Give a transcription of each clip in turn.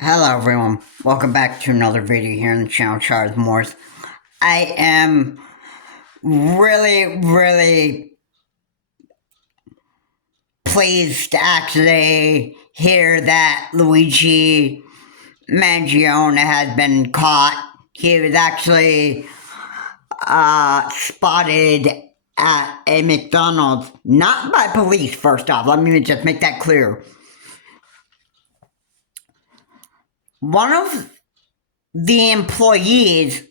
Hello everyone, welcome back to another video here on the channel Charles Morse. I am really pleased to actually hear that Luigi Mangione has been caught. He was actually spotted at a McDonald's, not by police first off, let me just make that clear. One of the employees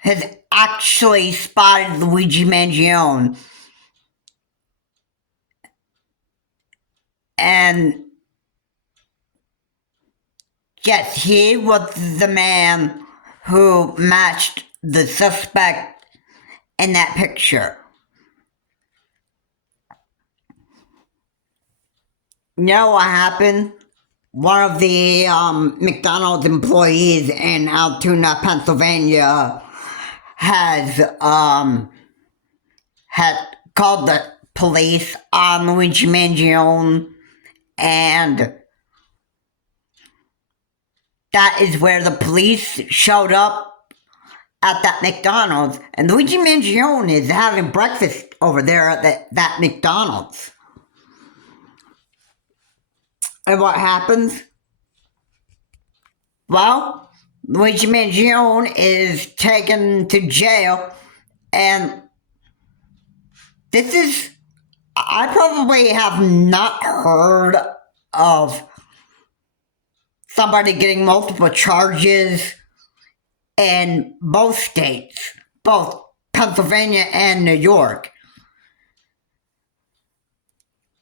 has actually spotted Luigi Mangione. And yes, he was the man who matched the suspect in that picture. You know what happened? One of the McDonald's employees in Altoona, Pennsylvania, had called the police on Luigi Mangione, and that is where the police showed up at that McDonald's, and Luigi Mangione is having breakfast over there at that McDonald's. And what happens? Well, Luigi Mangione is taken to jail, and this is, I probably have not heard of somebody getting multiple charges in both states, both Pennsylvania and New York.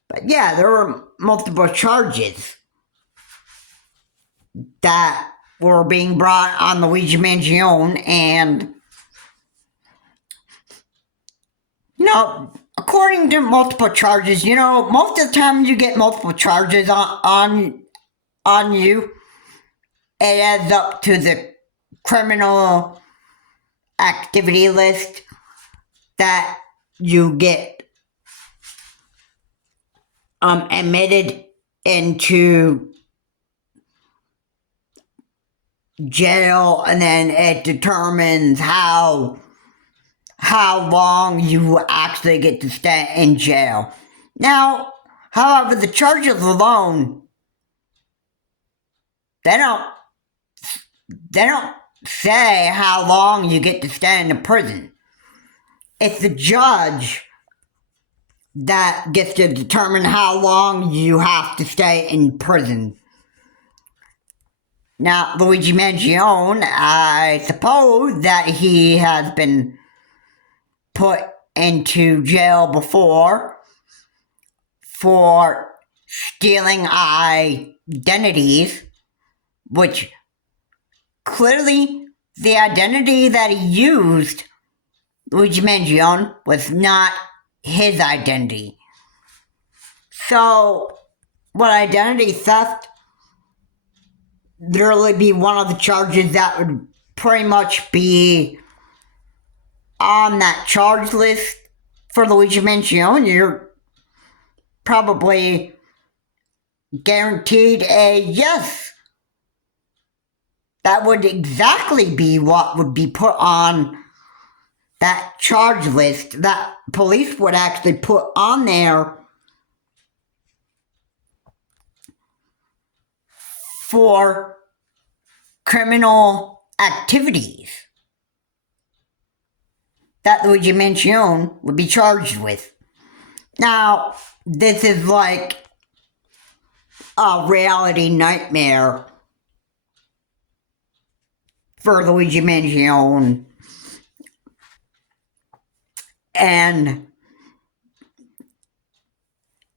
But yeah, there were multiple charges that were being brought on Luigi Mangione, and according to multiple charges, most of the time you get multiple charges on you, it adds up to the criminal activity list that you get admitted into jail, and then it determines how long you actually get to stay in jail. Now, however, the charges alone, they don't say how long you get to stay in the prison. It's the judge that gets to determine how long you have to stay in prison. Now, Luigi Mangione, I suppose that he has been put into jail before for stealing identities, which clearly the identity that he used, Luigi Mangione, was not his identity. So, would identity theft literally be one of the charges that would pretty much be on that charge list for Luigi Mangione? You're probably guaranteed a yes. That would exactly be what would be put on that charge list that police would actually put on there for criminal activities that Luigi Mangione would be charged with. Now, this is like a reality nightmare for Luigi Mangione, and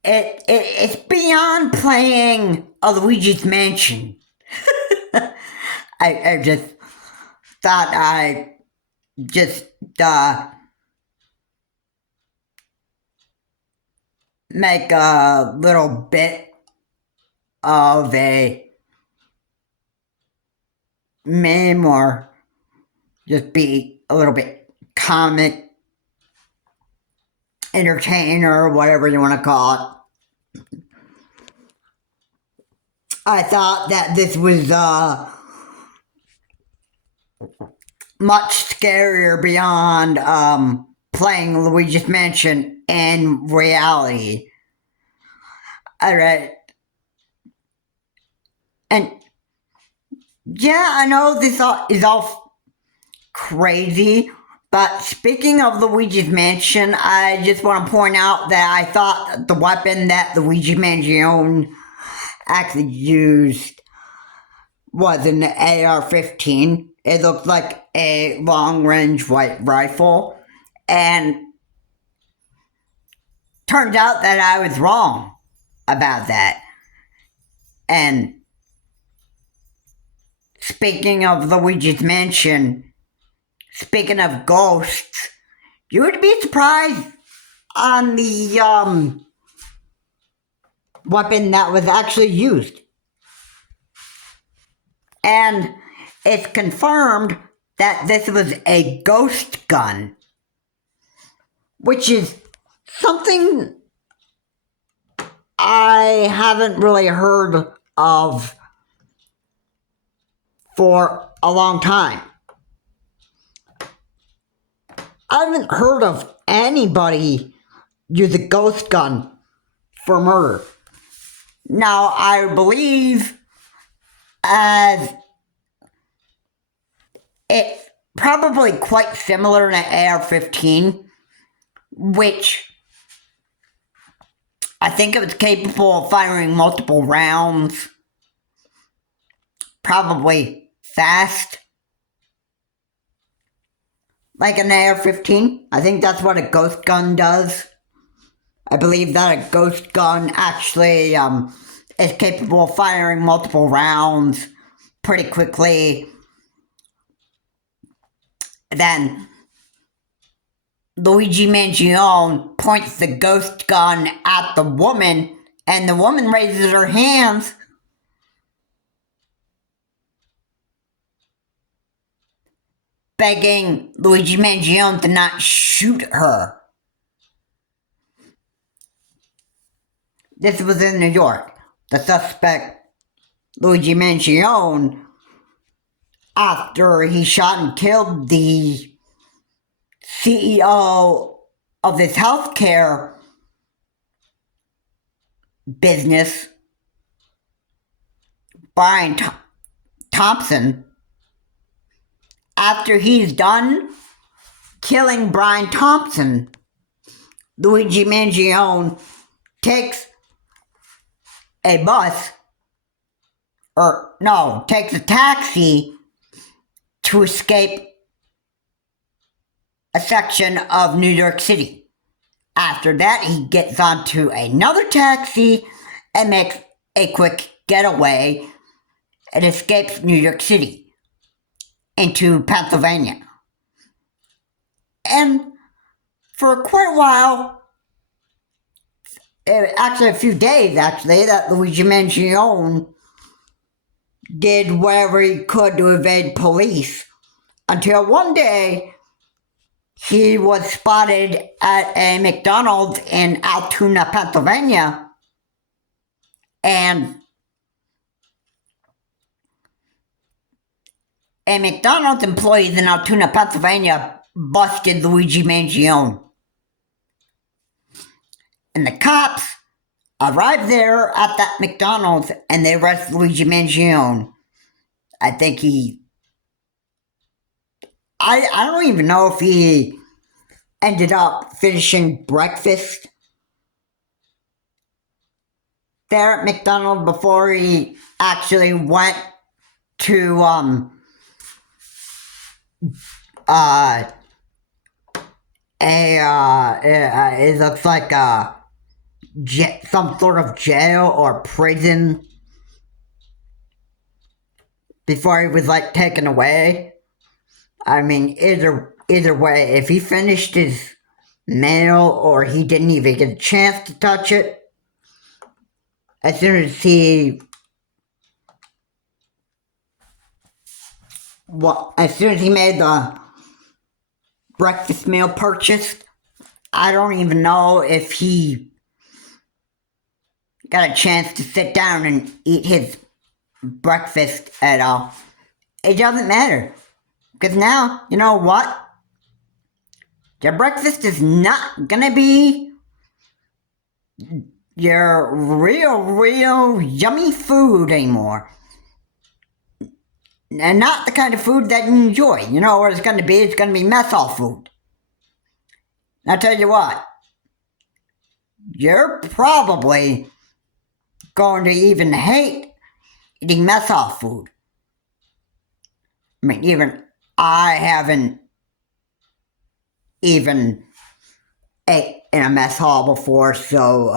it's beyond playing a Luigi's Mansion. I just thought I just make a little bit of a meme, or just be a little bit comic, entertainer, whatever you want to call it. I thought that this was much scarier beyond playing Luigi's Mansion in reality. Alright. And yeah, I know this is all crazy, but speaking of Luigi's Mansion, I just want to point out that I thought the weapon that Luigi Mangione actually used was an AR-15. It looked like a long-range white rifle, and turns out that I was wrong about that. And speaking of Luigi's Mansion, speaking of ghosts, you would be surprised on the weapon that was actually used. And it's confirmed that this was a ghost gun, which is something I haven't really heard of for a long time. I haven't heard of anybody use a ghost gun for murder. Now, I believe as it's probably quite similar to AR-15, which I think it was capable of firing multiple rounds, probably fast, like an AR-15. I think that's what a ghost gun does. I believe that a ghost gun actually is capable of firing multiple rounds pretty quickly. Then Luigi Mangione points the ghost gun at the woman, and the woman raises her hands. Begging Luigi Mangione to not shoot her. This was in New York. The suspect, Luigi Mangione, after he shot and killed the CEO of this healthcare business, Brian Thompson, after he's done killing Brian Thompson, Luigi Mangione takes a taxi to escape a section of New York City. After that, he gets onto another taxi and makes a quick getaway and escapes New York City into Pennsylvania. And for quite a while, actually a few days that Luigi Mangione did whatever he could to evade police, until one day he was spotted at a McDonald's in Altoona, Pennsylvania, and a McDonald's employee in Altoona, Pennsylvania busted Luigi Mangione. And the cops arrived there at that McDonald's and they arrested Luigi Mangione. I think I don't even know if he ended up finishing breakfast there at McDonald's before he actually went to it looks like some sort of jail or prison before he was taken away. I mean, either way, if he finished his meal or he didn't even get a chance to touch it, as soon as he made the breakfast meal purchase, I don't even know if he got a chance to sit down and eat his breakfast at all. It doesn't matter. Because now, you know what? Your breakfast is not gonna be your real yummy food anymore. And not the kind of food that you enjoy. You know what it's gonna be? It's gonna be mess hall food. And I'll tell you what, you're probably going to even hate eating mess hall food. I mean, even I haven't even ate in a mess hall before, so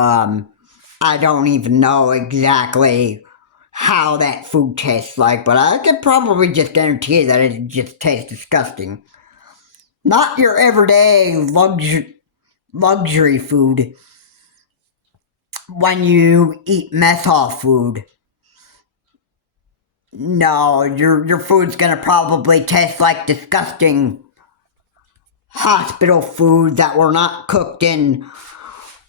I don't even know exactly how that food tastes like, but I could probably just guarantee that it just tastes disgusting. Not your everyday luxury food when you eat mess hall food. No, your food's gonna probably taste like disgusting hospital food that were not cooked in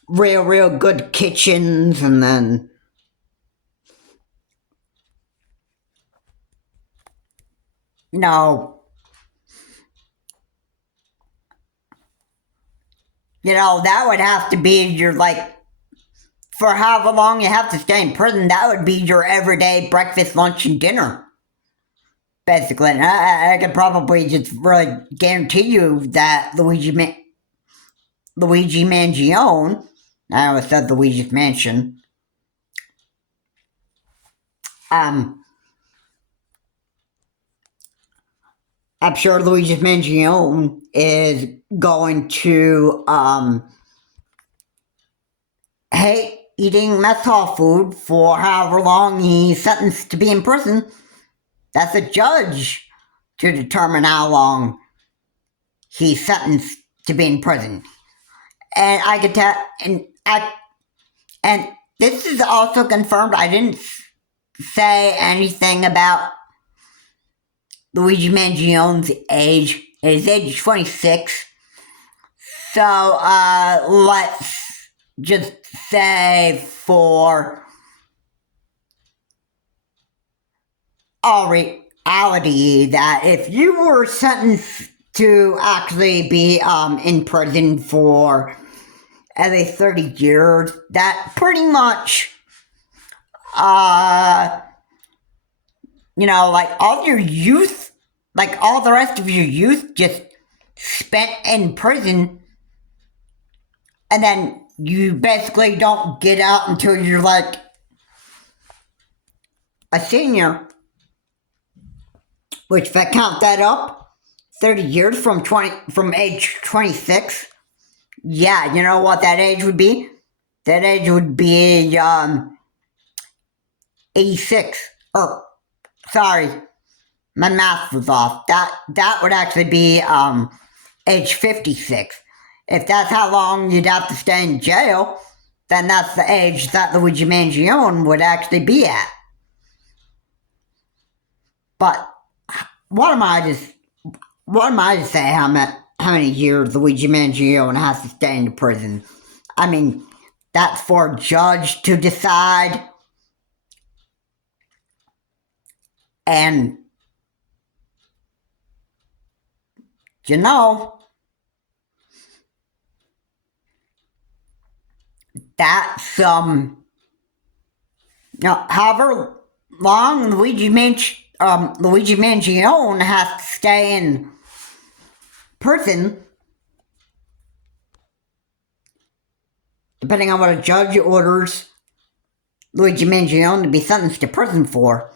real good kitchens, and then no, that would have to be your, like, for however long you have to stay in prison, that would be your everyday breakfast, lunch, and dinner. Basically, and I could probably just really guarantee you that Luigi Mangione, I always said Luigi's Mansion, I'm sure Luigi Mangione is going to hate eating mess hall food for however long he's sentenced to be in prison. That's a judge to determine how long he's sentenced to be in prison. And I could tell, and this is also confirmed. I didn't say anything about Luigi Mangione's age. His age is 26. So let's just say for all reality that if you were sentenced to actually be in prison for at least 30 years, that pretty much like all your youth, like all the rest of your youth just spent in prison, and then you basically don't get out until you're like a senior, which if I count that up, 30 years from age 26, yeah, you know what that age would be? That age would be 86. Oh, sorry, my math was off. That would actually be age 56. If that's how long you'd have to stay in jail, then that's the age that Luigi Mangione would actually be at. But what am I to say how many years Luigi Mangione has to stay in prison? I mean, that's for a judge to decide. And that's however long Luigi Mangione has to stay in prison, depending on what a judge orders Luigi Mangione to be sentenced to prison for.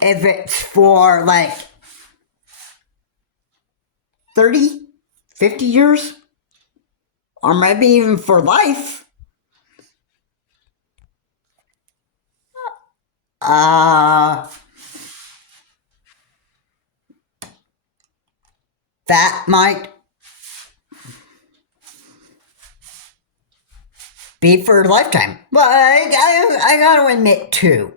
If it's for like 30, 50 years, or maybe even for life, that might be for a lifetime. But I gotta admit too.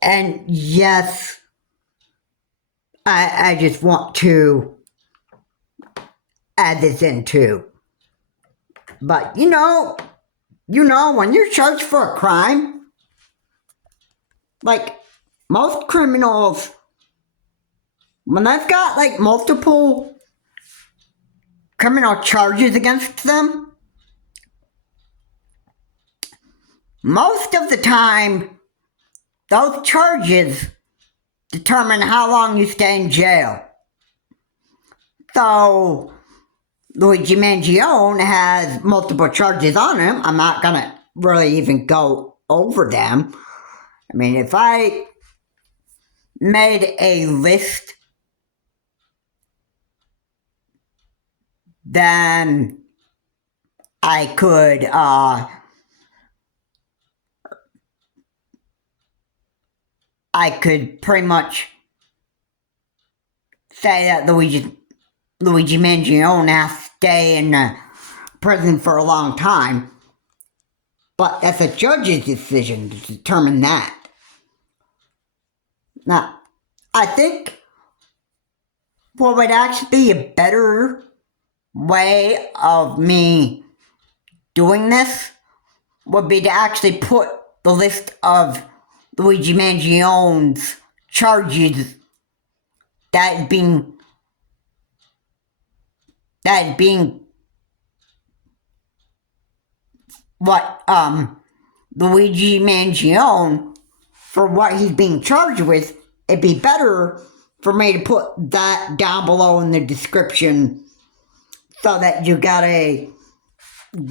And yes, I just want to add this in too. But you know, when you're charged for a crime, like most criminals, when they've got like multiple criminal charges against them, most of the time, those charges determine how long you stay in jail. So, Luigi Mangione has multiple charges on him. I'm not going to really even go over them. I mean, if I made a list, then I could pretty much say that Luigi Mangione has to stay in prison for a long time. But that's a judge's decision to determine that. Now, I think what would actually be a better way of me doing this would be to actually put the list of Luigi Mangione's charges that is being Luigi Mangione, for what he's being charged with. It'd be better for me to put that down below in the description so that you got a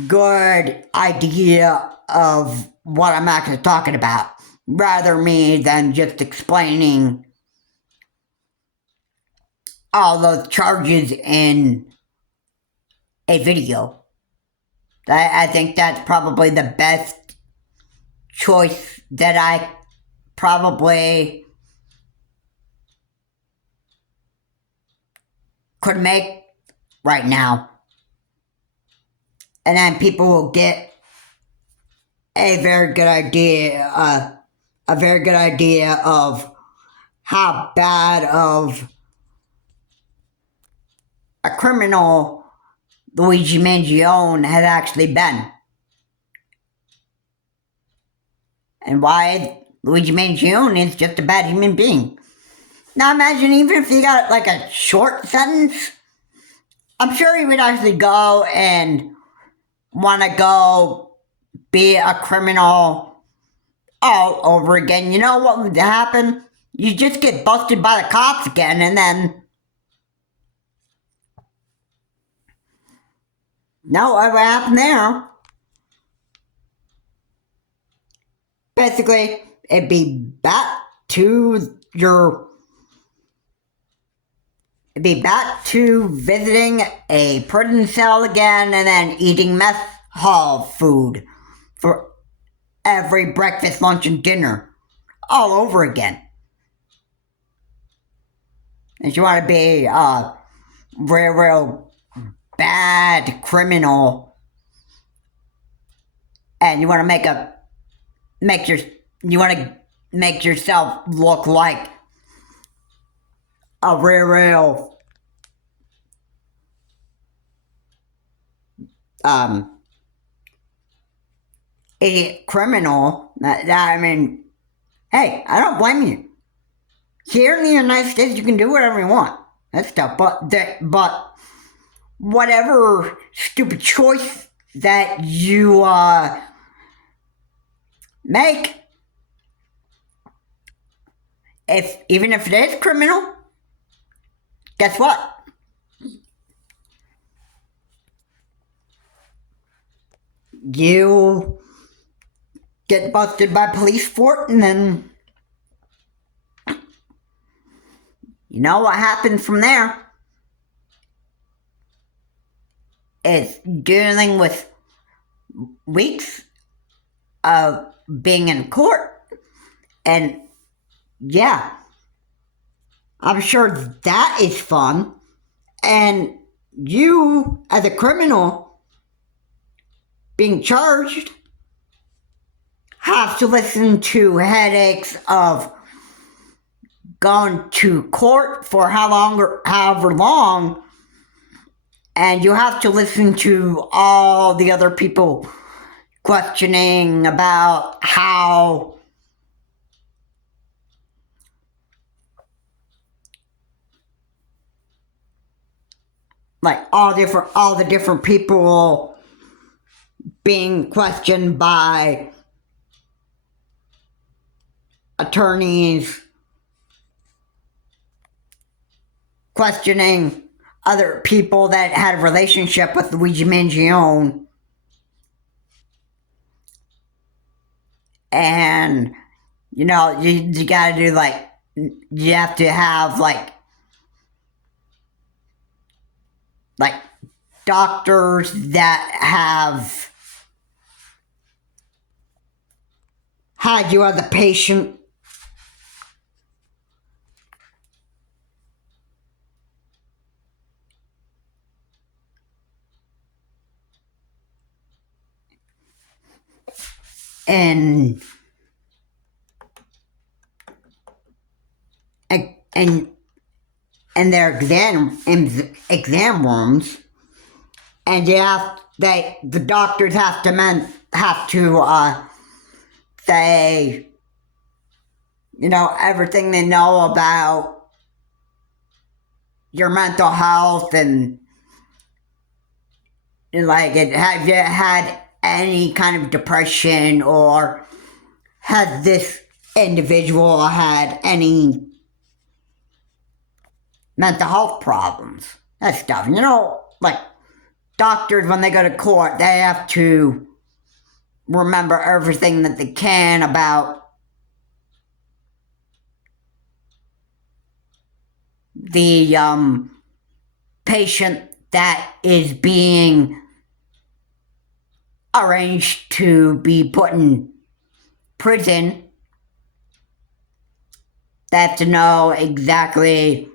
good idea of what I'm actually talking about, rather me than just explaining all those charges in a video. I think that's probably the best choice that I probably could make right now. And then people will get a very good idea of how bad of a criminal Luigi Mangione has actually been. And why Luigi Mangione is just a bad human being. Now imagine even if he got like a short sentence, I'm sure he would actually go and want to go be a criminal all over again. You know what would happen? You just get busted by the cops again, and then no, what would happen there? Basically, it'd be back to visiting a prison cell again, and then eating mess hall food for every breakfast, lunch, and dinner all over again. If you want to be a real bad criminal, and you want to make yourself look like a real idiot criminal. I mean, hey, I don't blame you. Here in the United States, you can do whatever you want. That's stuff, but whatever stupid choice that you make, even if it is criminal, guess what? You get busted by police for it, and then you know what happens from there? It's dealing with weeks of being in court. And yeah, I'm sure that is fun. And you, as a criminal, being charged, have to listen to headaches of going to court for however long, And you have to listen to all the other people questioning about how like all the different people being questioned by attorneys, questioning other people that had a relationship with Luigi Mangione. And, you know, you gotta do like, you have to have like doctors that have had you as a patient. And their exam rooms, and the doctors have to say, you know, everything they know about your mental health, and like, have you had any kind of depression, or has this individual had any mental health problems? That stuff. You know, like, doctors, when they go to court, they have to remember everything that they can about the patient that is being arranged to be put in prison. They have to know exactly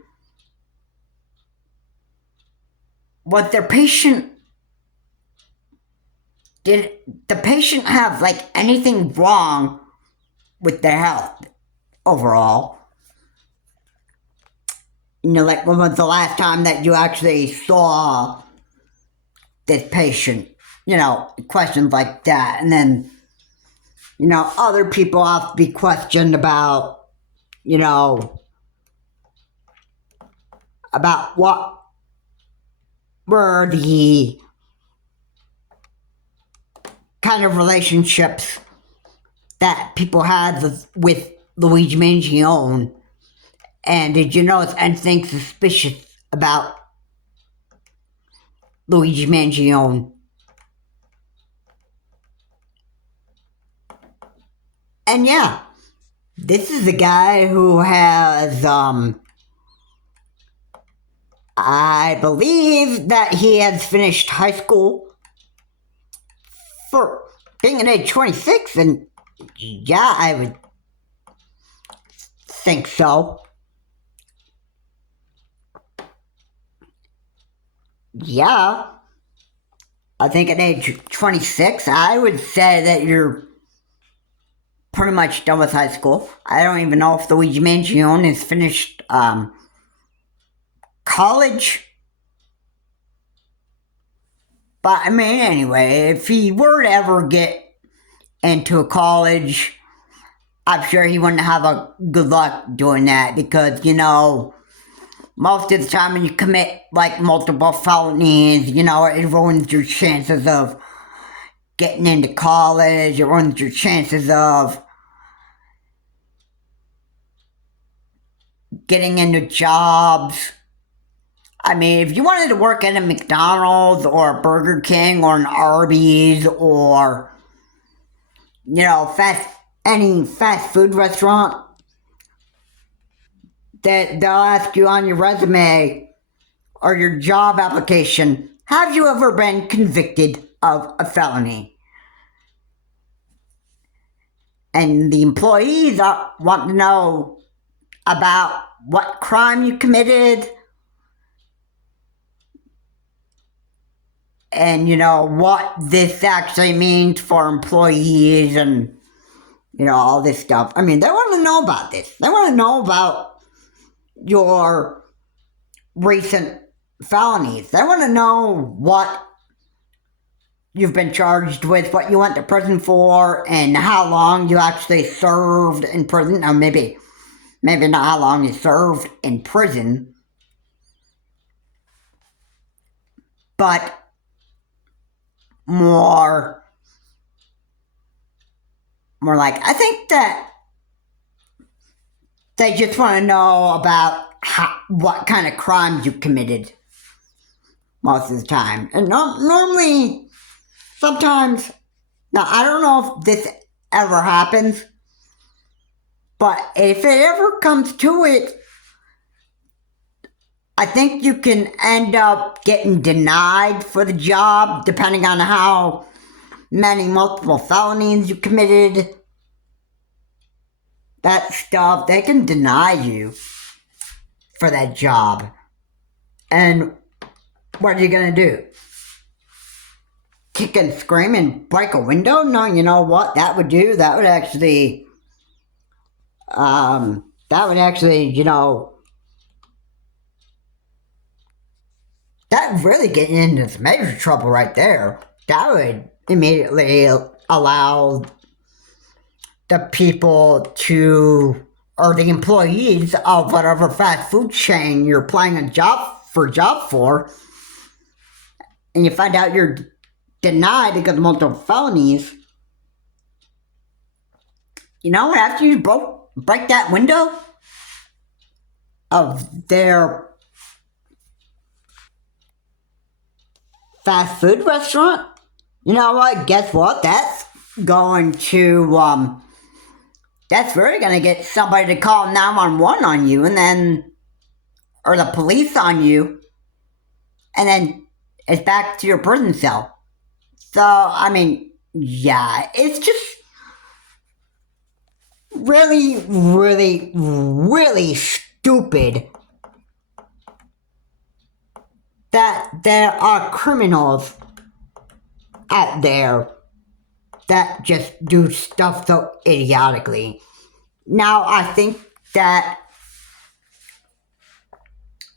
what their patient... Did the patient have, like, anything wrong with their health overall? You know, like, when was the last time that you actually saw this patient? You know, questions like that. And then, you know, other people have to be questioned about, you know, about what were the kind of relationships that people had with Luigi Mangione. And did you notice anything suspicious about Luigi Mangione? And yeah, this is a guy who has, I believe that he has finished high school for being an age 26, and yeah, I would think so. Yeah, I think at age 26, I would say that you're pretty much done with high school. I don't even know if Luigi Mangione has finished college. But, I mean, anyway, if he were to ever get into a college, I'm sure he wouldn't have a good luck doing that, because, you know, most of the time when you commit, like, multiple felonies, you know, it ruins your chances of getting into college. It ruins your chances of getting into jobs. I mean, if you wanted to work at a McDonald's or a Burger King or an Arby's, or, you know, any fast food restaurant, that they'll ask you on your resume or your job application, have you ever been convicted of a felony? And the employees want to know about what crime you committed, and, you know, what this actually means for employees, and, you know, all this stuff. I mean, they want to know about this. They want to know about your recent felonies. They want to know what you've been charged with, what you went to prison for, and how long you actually served in prison. Now, maybe not how long you served in prison, but more like, I think that they just want to know about what kind of crimes you committed most of the time. And normally, sometimes, now I don't know if this ever happens, but if it ever comes to it, I think you can end up getting denied for the job depending on how many multiple felonies you committed. That stuff, they can deny you for that job. And what are you going to do? Kick and scream and break a window? No, you know what that would do? That would actually, that really get you into some major trouble right there. That would immediately allow the people to, or the employees of whatever fast food chain you're applying a job for, and you find out you're denied because of multiple felonies. You know, after you break that window of their fast food restaurant, you know what? Guess what? That's going to, that's really going to get somebody to call 911 on you, and then, or the police on you, and then it's back to your prison cell. So, I mean, yeah, it's just really, really, really stupid that there are criminals out there that just do stuff so idiotically. Now, I think that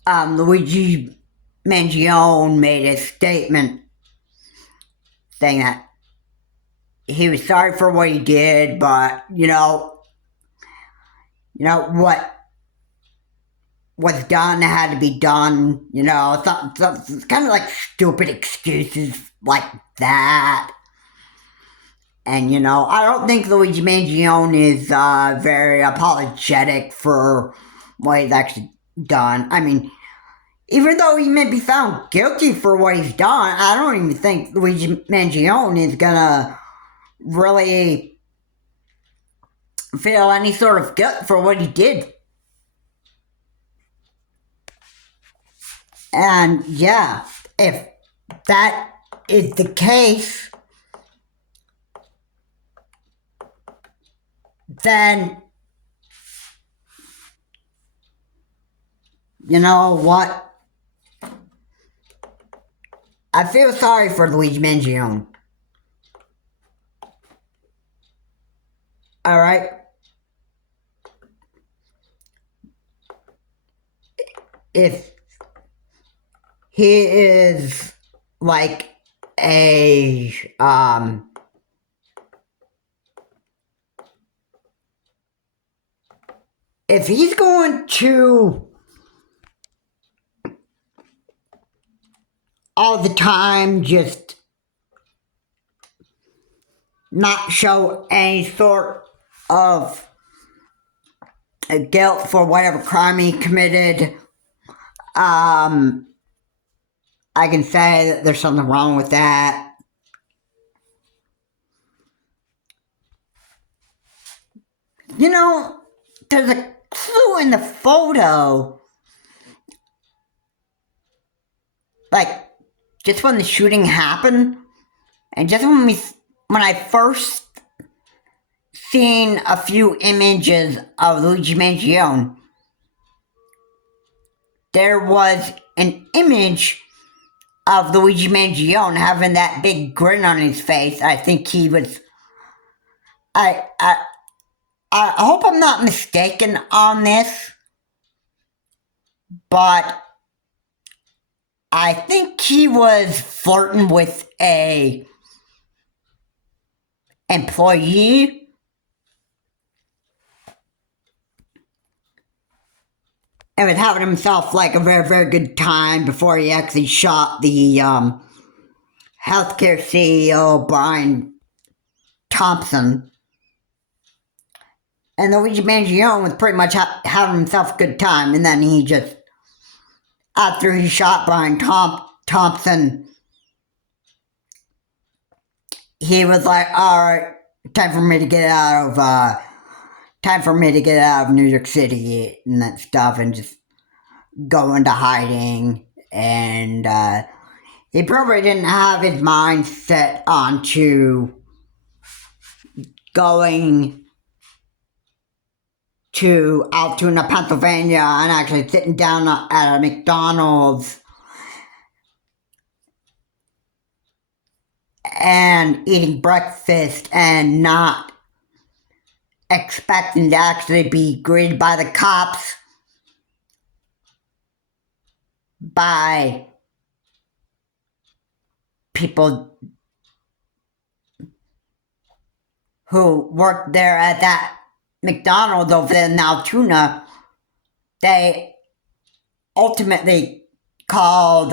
Luigi Mangione made a statement saying that he was sorry for what he did, but, you know what was done had to be done, it's kind of like stupid excuses like that. And, I don't think Luigi Mangione is very apologetic for what he's actually done. I mean, even though he may be found guilty for what he's done, I don't even think Luigi Mangione is gonna really feel any sort of guilt for what he did. And yeah, if that is the case, then you know what? I feel sorry for Luigi Mangione. Alright? If he is like a if he's going to all the time just not show any sort of guilt for whatever crime he committed, I can say that there's something wrong with that. There's a clue in the photo. Like, just when the shooting happened, and just when I first seen a few images of Luigi Mangione, there was an image of Luigi Mangione having that big grin on his face. I think he was. I hope I'm not mistaken on this, but I think he was flirting with a employee. And was having himself like a very, very good time before he actually shot the healthcare CEO, Brian Thompson. And Luigi Mangione was pretty much having himself a good time. And then he just, after he shot Brian Thompson, he was like, all right, time for me to get out of New York City and that stuff, and just go into hiding. And he probably didn't have his mind set onto going to Altoona, Pennsylvania, and actually sitting down at a McDonald's and eating breakfast and not expecting to actually be greeted by the cops by people who worked there at that McDonald's over there in Altoona. They ultimately called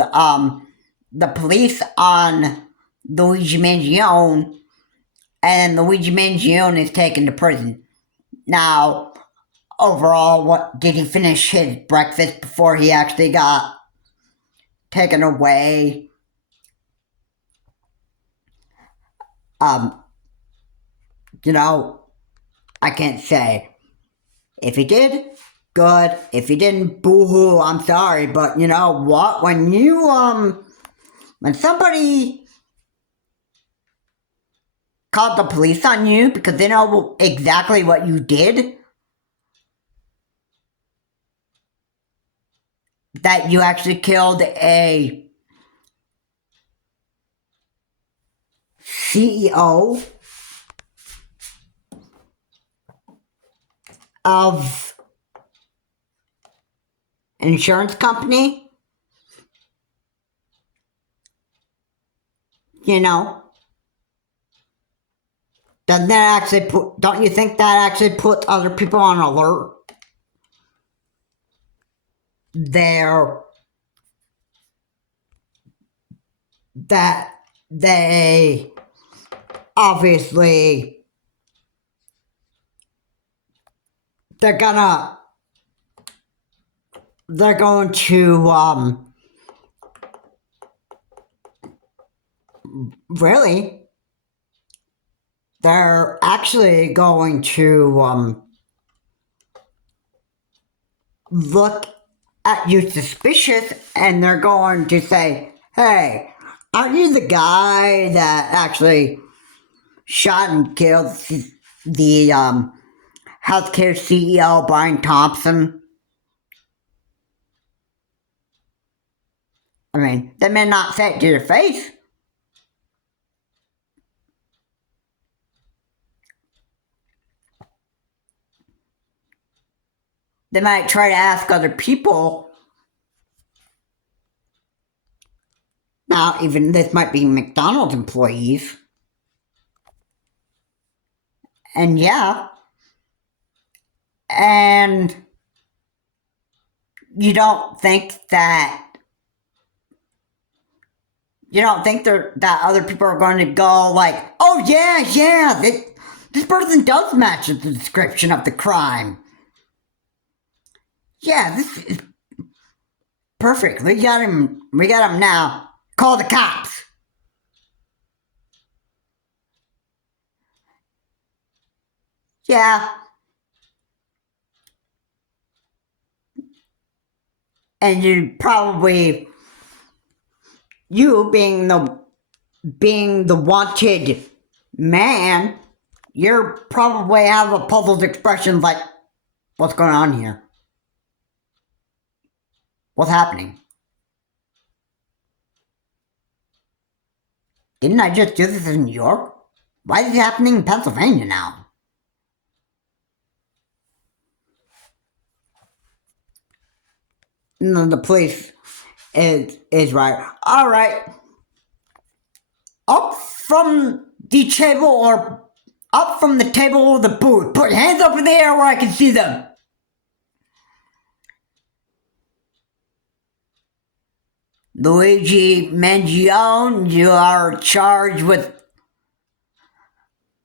the police on Luigi Mangione, and Luigi Mangione is taken to prison. Now, overall, what did he finish his breakfast before he actually got taken away? I can't say. If he did, good. If he didn't, boo-hoo, I'm sorry. But you know what? When somebody called the police on you because they know exactly what you did, that you actually killed a CEO of an insurance company, doesn't that actually don't you think that actually puts other people on alert? That they obviously they're going to really they're actually going to look at you suspicious, and they're going to say, hey, aren't you the guy that actually shot and killed the healthcare CEO, Brian Thompson? I mean, they may not say it to your face. They might try to ask other people. Now, even this might be McDonald's employees. And yeah. And you don't think that that other people are going to go like, oh yeah, this person does match the description of the crime. Yeah, this is perfect. We got him now. Call the cops. Yeah. And you probably, you being the wanted man, you're probably have a puzzled expression like, what's going on here? What's happening? Didn't I just do this in New York? Why is it happening in Pennsylvania now? And then the police is right. All right. Up from the table or up from the table or the booth. Put your hands up in the air where I can see them. Luigi Mangione, you are charged with.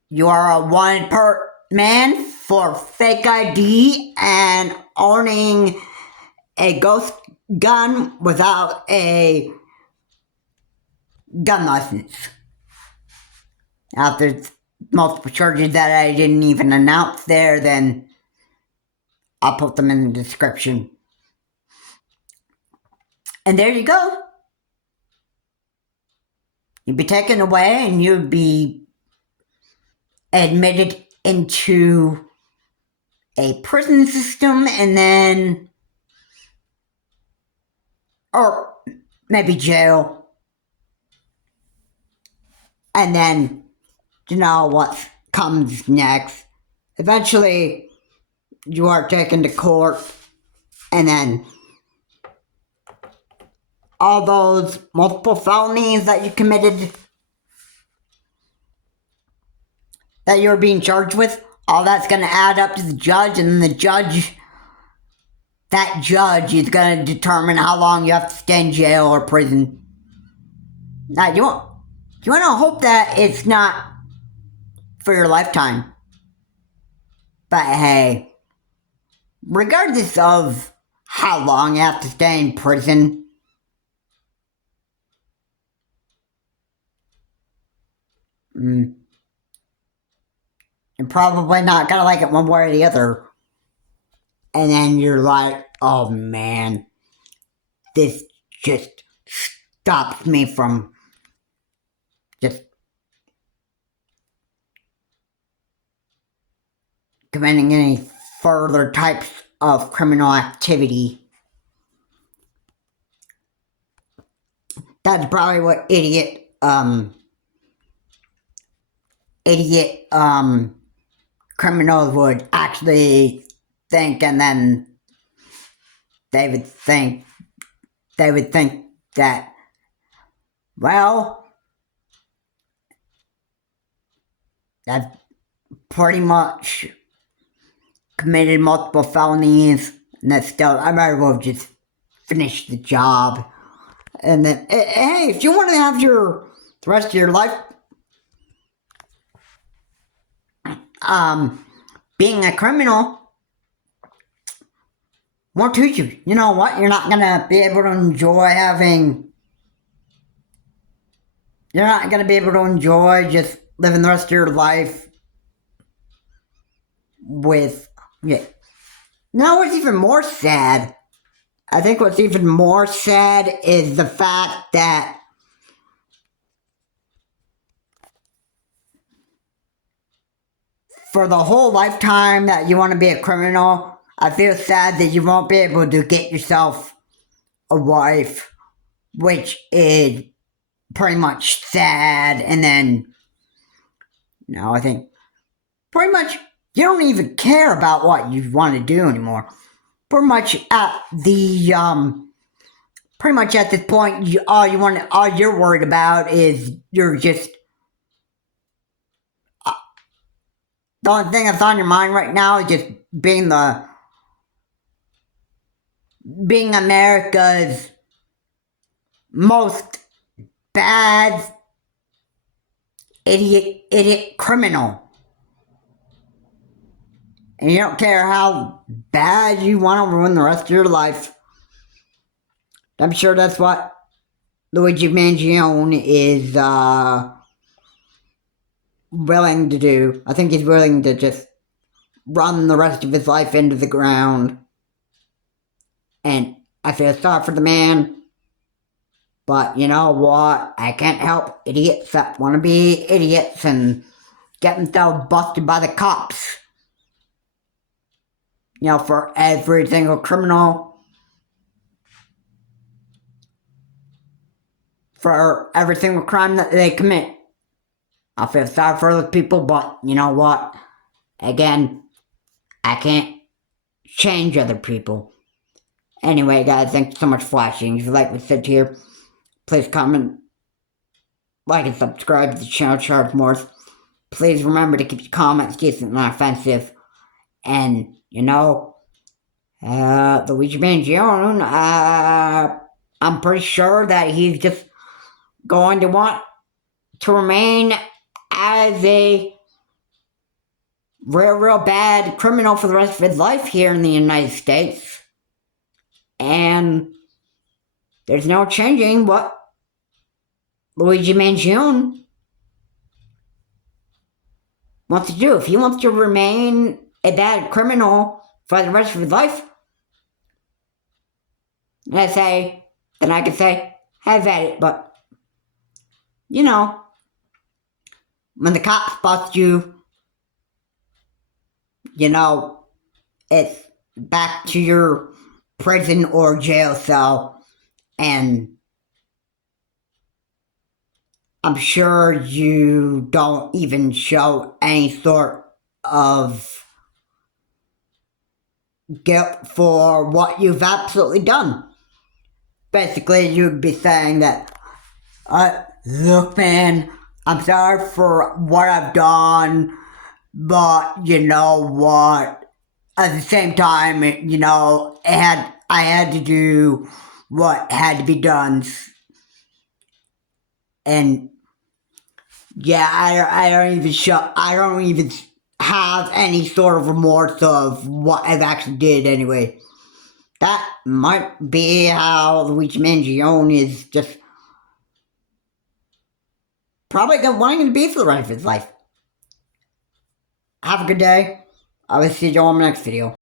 You are a wanted man for fake ID and owning a ghost gun without a gun license. Now, if there's multiple charges that I didn't even announce there, then I'll put them in the description. And there you go. You'd be taken away and you'd be admitted into a prison system and then, or maybe jail. And then, you know what comes next. Eventually, you are taken to court, and then all those multiple felonies that you committed, that you're being charged with, all that's going to add up to the judge, and then that judge is going to determine how long you have to stay in jail or prison. Now, you want to hope that it's not for your lifetime. But hey, regardless of how long you have to stay in prison, you're probably not going to like it one way or the other. And then you're like, oh man, this just stops me from just committing any further types of criminal activity. That's probably what idiot criminals would actually think, and then they would think that, well, I've pretty much committed multiple felonies, and that's still, I might as well just finish the job. And then, hey, if you want to have the rest of your life being a criminal, won't teach you. You know what? You're not gonna be able to enjoy You're not gonna be able to enjoy just living the rest of your life with. Yeah. Now, what's even more sad? I think what's even more sad is the fact that for the whole lifetime that you want to be a criminal, I feel sad that you won't be able to get yourself a wife, which is pretty much sad. And then, I think pretty much you don't even care about what you want to do anymore. Pretty much at this point, all you're worried about is you're just. The only thing that's on your mind right now is just being America's most bad idiot criminal. And you don't care how bad you want to ruin the rest of your life. I'm sure that's what Luigi Mangione is willing to do. I think he's willing to just run the rest of his life into the ground. And I feel sorry for the man. But you know what? I can't help idiots that want to be idiots and get themselves busted by the cops. For every single criminal. For every single crime that they commit. I feel sorry for those people, but you know what? Again, I can't change other people. Anyway, guys, thanks so much for watching. If you like what I said here, please comment, like, and subscribe to the channel, Charles Morse. Please remember to keep your comments decent and offensive. And, Luigi Mangione, I'm pretty sure that he's just going to want to remain as a real bad criminal for the rest of his life here in the United States. And there's no changing what Luigi Mangione wants to do. If he wants to remain a bad criminal for the rest of his life, then I could say, have at it. But, when the cops bust you, it's back to your prison or jail cell, and I'm sure you don't even show any sort of guilt for what you've absolutely done. Basically, you'd be saying that, look, man, I'm sorry for what I've done, but you know what? At the same time, I had to do what had to be done. And yeah, I don't even have any sort of remorse of what I've actually did anyway. That might be how Luigi Mangione is just probably wanting to be for the rest of his life. Have a good day. I will see you all in the next video.